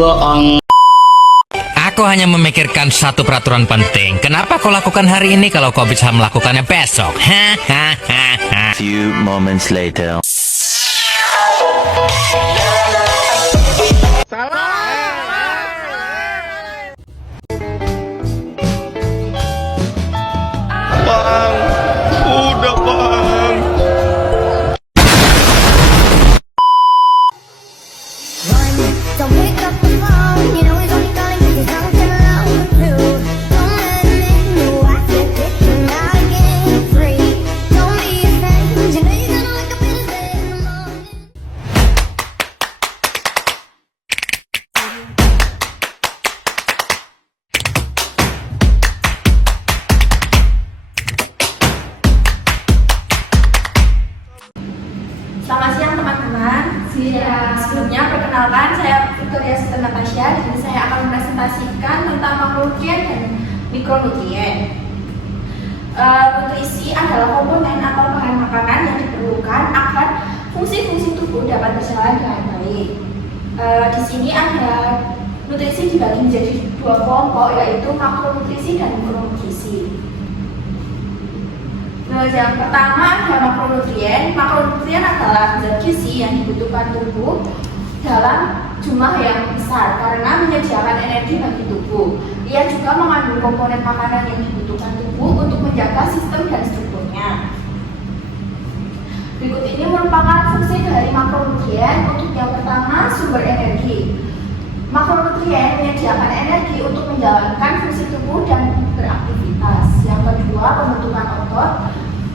Aku hanya memikirkan satu peraturan penting. Kenapa kau lakukan hari ini kalau kau bisa melakukannya besok? Few moments later. Don't pick up the phone, you know he's only calling 'cause he's not in love with you. Don't let him know I said that you're not getting free. Don't be afraid, you know you're gonna wake up in his bed in the morning. Selamat siang teman-teman. Sebelumnya perkenalkan, saya Victoria Sita Natasha. Di sini saya akan mempresentasikan tentang makronutrien dan mikronutrien. Untuk isi adalah komponen atau bahan makanan yang diperlukan agar fungsi-fungsi tubuh dapat berjalan dengan baik. Di sini ada nutrisi dibagi menjadi dua kelompok, yaitu makronutrisi dan mikronutrisi. Nah, yang pertama adalah makronutrien. Makronutrien adalah zat gizi yang dibutuhkan tubuh dalam jumlah yang besar karena menyediakan energi bagi tubuh. Ia juga mengandung komponen makanan yang dibutuhkan tubuh untuk menjaga sistem dan strukturnya. Berikut ini merupakan fungsi dari makronutrien. Untuk yang pertama, sumber energi. Makronutrien menyediakan energi untuk menjalankan fungsi tubuh dan beraktivitas. Yang kedua, pembentukan otot.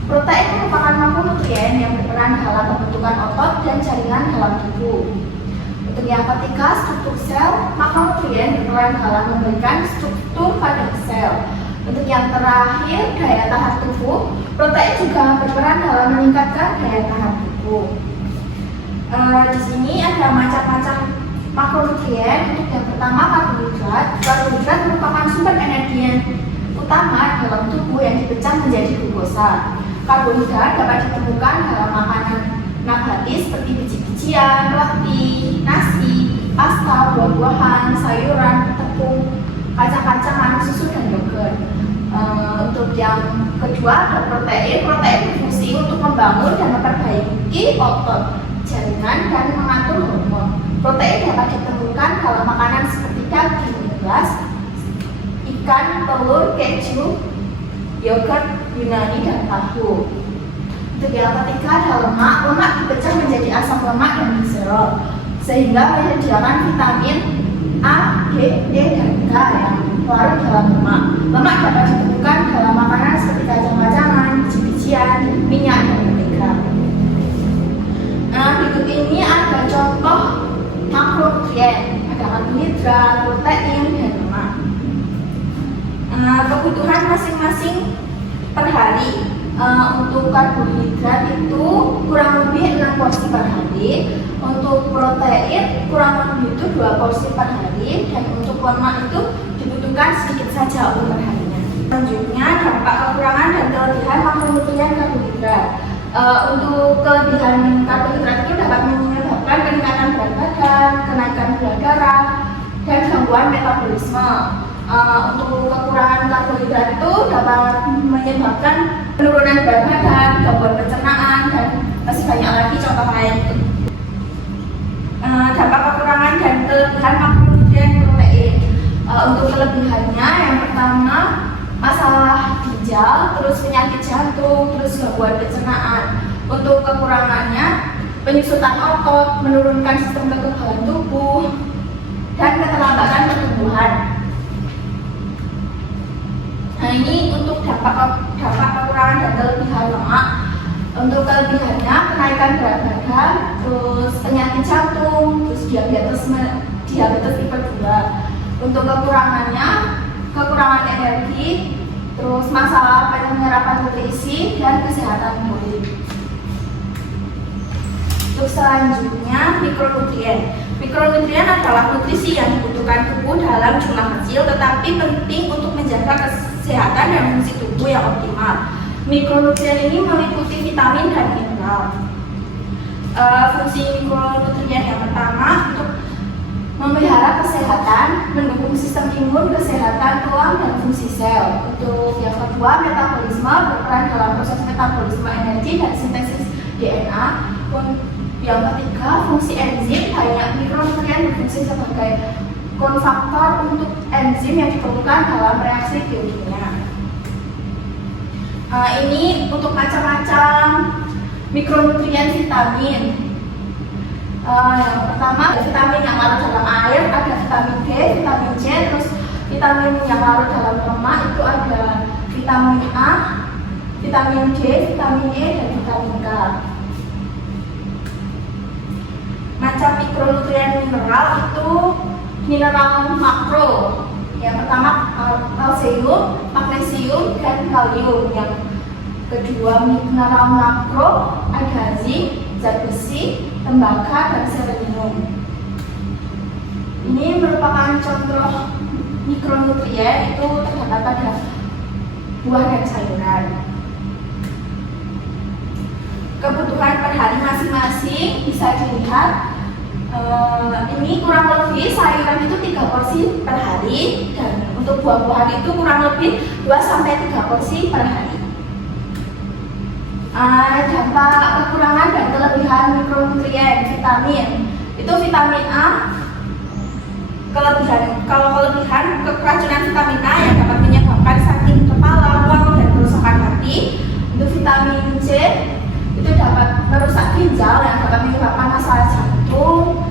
Protein merupakan makronutrien yang berperan dalam pembentukan otot dan jaringan dalam tubuh. Untuk yang ketiga, struktur sel. Makronutrien berperan dalam memberikan struktur pada sel. Untuk yang terakhir, daya tahan tubuh. Protein juga berperan dalam meningkatkan daya tahan tubuh. Di sini ada macam-macam makronutrien. Untuk yang pertama, karbohidrat. Karbohidrat merupakan sumber energi yang utama dalam tubuh yang dipecah menjadi glukosa. Karbohidrat dapat ditemukan dalam makanan nabati seperti biji-bijian, roti, nasi, pasta, buah-buahan, sayuran, tepung, kacang-kacangan, susu, dan yogurt. Untuk yang kedua ada protein. Protein berfungsi untuk membangun dan memperbaiki otot, jaringan, dan mengatur hormon. Protein dapat ditemukan dalam makanan seperti daging, beras, ikan, telur, keju, yogurt Yunani, dan tahu. Untuk yang ketiga ada lemak. Lemak dipecah menjadi asam lemak dan gliserol sehingga menyediakan vitamin A, D, E, dan K yang larut dalam lemak. Lemak dapat ditemukan dalam makanan seperti kacang-kacangan, biji-bijian, minyak, dan mentega. Nah, berikut ini ada contoh makronutrien. Ada karbohidrat, protein, dan lemak. Kebutuhan masing-masing per hari. Untuk karbohidrat itu kurang lebih 6 porsi per hari. Untuk protein kurang lebih itu 2 porsi per hari. Dan untuk lemak itu dibutuhkan sedikit saja untuk perharinya. Selanjutnya, dampak kekurangan dan kelebihan makronutrien karbohidrat. Untuk kelebihan karbohidrat itu dapat menyebabkan peningkatan berat badan, kenaikan gula darah, dan gangguan metabolisme. Untuk kekurangan karbohidrat itu dapat menyebabkan penurunan berat badan, gangguan pencernaan, dan masih banyak lagi contoh lain. Dampak kekurangan dan kelebihan makronutrien protein. Untuk kelebihannya, yang pertama masalah ginjal, terus penyakit jantung, terus gangguan pencernaan. Untuk kekurangannya, penyusutan otot, menurunkan sistem kekebalan tubuh, dan keterlambatan pertumbuhan. Nah, ini untuk dampak kekurangan dan kelebihan lemak. Untuk kelebihannya, kenaikan berat badan, terus penyakit jantung, terus diabetes tipe 2. Untuk kekurangannya, kekurangan energi, terus masalah penyerapan nutrisi, dan kesehatan kulit. Untuk selanjutnya, mikronutrien. Mikronutrien adalah nutrisi yang dibutuhkan tubuh dalam jumlah kecil tetapi penting untuk menjaga kesehatan dan fungsi tubuh yang optimal. Mikronutrien ini meliputi vitamin dan mineral. Fungsi mikronutrien yang pertama untuk memelihara kesehatan, mendukung sistem imun, kesehatan tulang dan fungsi sel. Untuk yang kedua, metabolisme berperan dalam proses metabolisme energi dan sintesis DNA. Yang ketiga, fungsi enzim, banyak mikronutrien berfungsi sebagai kofaktor untuk enzim yang diperlukan dalam reaksi biokimia. Ini untuk macam-macam mikronutrien vitamin. Yang pertama, vitamin yang larut dalam air, ada vitamin D, vitamin C, terus vitamin yang larut dalam lemak itu ada vitamin A, vitamin D, vitamin E, dan vitamin K. Macam mikronutrien mineral itu mineral makro. Yang pertama kalsium, magnesium, dan kalium. Yang kedua mineral makro ada zinc, zat besi, tembaga, dan selenium. Ini merupakan contoh mikronutrien itu terdapat pada buah dan sayuran. Kebutuhan per hari masing-masing bisa dilihat. Ini kurang lebih sayuran itu 3 porsi per hari, dan untuk buah-buahan itu kurang lebih 2-3 porsi per hari. Dampak kekurangan dan kelebihan mikronutrien vitamin itu vitamin A. Kelebihan keracunan vitamin A yang dapat menyebabkan sakit kepala, mual, dan kerusakan hati. Untuk vitamin C itu dapat merusak ginjal yang dapat menyebabkan masalah jantung.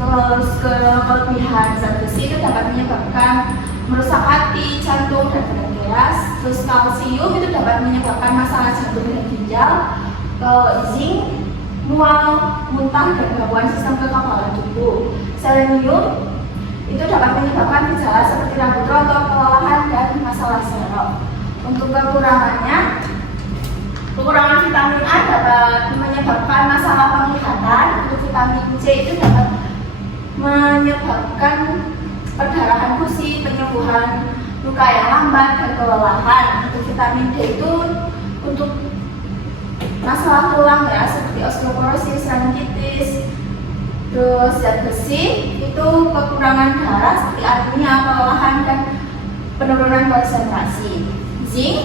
Terus kelebihan zat besi itu dapat menyebabkan merusak hati, jantung, dan pankreas. Terus kalsium itu dapat menyebabkan masalah jantung dan ginjal. Zinc, mual, muntah, dan gangguan sistem kekebalan tubuh. Selenium itu dapat menyebabkan gejala seperti rambut rontok, kelelahan, dan masalah saraf. Untuk kekurangannya, kekurangan vitamin A dapat menyebabkan masalah penglihatan. Untuk vitamin C itu dapat menyebabkan perdarahan gusi, penyembuhan luka yang lambat, dan kelelahan. Untuk vitamin D itu untuk masalah tulang ya, seperti osteoporosis, rhinitis. Terus zat besi itu kekurangan darah seperti anemia, kelelahan, dan penurunan konsentrasi. Zinc,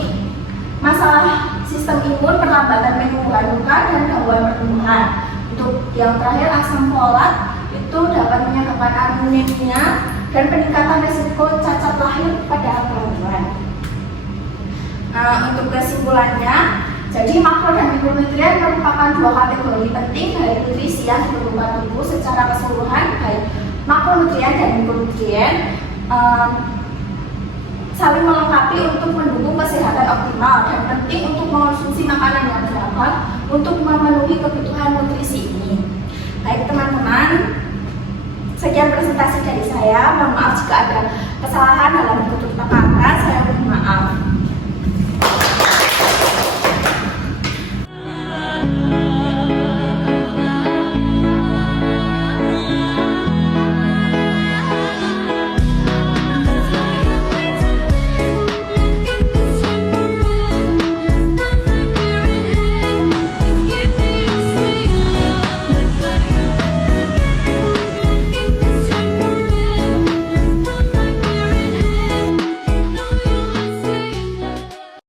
masalah sistem imun, perlambatan penyembuhan luka, dan gangguan pertumbuhan. Untuk yang terakhir, asam folat itu dapat menyebabkan anemia dan peningkatan risiko cacat lahir pada perempuan. Untuk kesimpulannya, jadi makro dan mikronutrien merupakan 2 kategori penting dari nutrisi yang diperlukan tubuh secara keseluruhan, baik makronutrien dan mikronutrien saling melengkapi untuk mendukung kesehatan optimal, dan penting untuk mengonsumsi makanan yang tepat untuk memenuhi kebutuhan nutrisi ini. Baik teman-teman, sekian presentasi dari saya. Mohon maaf jika ada kesalahan dalam bentuk kata, saya mohon maaf.